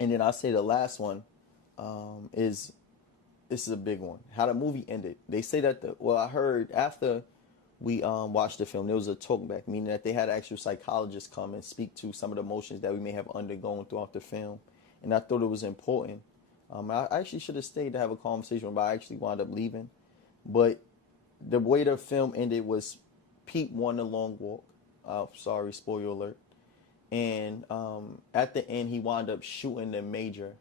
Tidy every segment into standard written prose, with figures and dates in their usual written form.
And then I say the last one is this is a big one. How the movie ended. They say that I heard after we watched the film, there was a talk back, meaning that they had actual psychologists come and speak to some of the emotions that we may have undergone throughout the film. And I thought it was important. I actually should have stayed to have a conversation, but I actually wound up leaving. But the way the film ended was Pete won the long walk. Sorry, spoiler alert. And at the end, he wound up shooting the major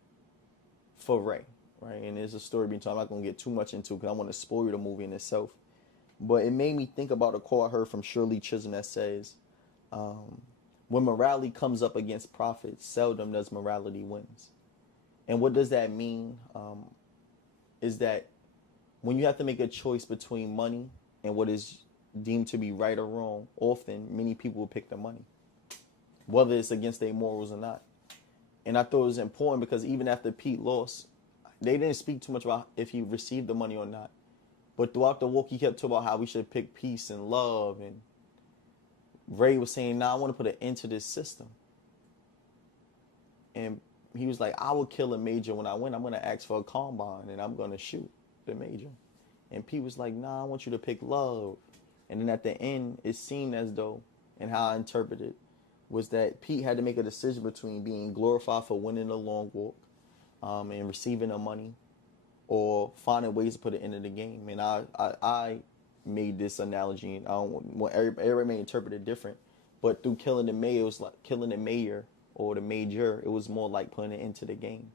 for Ray, right? And there's a story being told. I'm not going to get too much into it because I want to spoil the movie in itself. But it made me think about a quote I heard from Shirley Chisholm that says, when morality comes up against profit, seldom does morality wins. And what does that mean? Is that when you have to make a choice between money and what is deemed to be right or wrong, often many people will pick the money, whether it's against their morals or not. And I thought it was important because even after Pete lost, they didn't speak too much about if he received the money or not. But throughout the walk, he kept talking about how we should pick peace and love. And Ray was saying, nah, I want to put an end to this system. And he was like, I will kill a major when I win. I'm going to ask for a combine and I'm going to shoot the major. And Pete was like, nah, I want you to pick love. And then at the end, it seemed as though, and how I interpreted, was that Pete had to make a decision between being glorified for winning the long walk and receiving the money, or finding ways to put it into the game. And I made this analogy, and I don't want everybody may interpret it different, but through killing the mayor, it was like killing the mayor or the major. It was more like putting it into the game.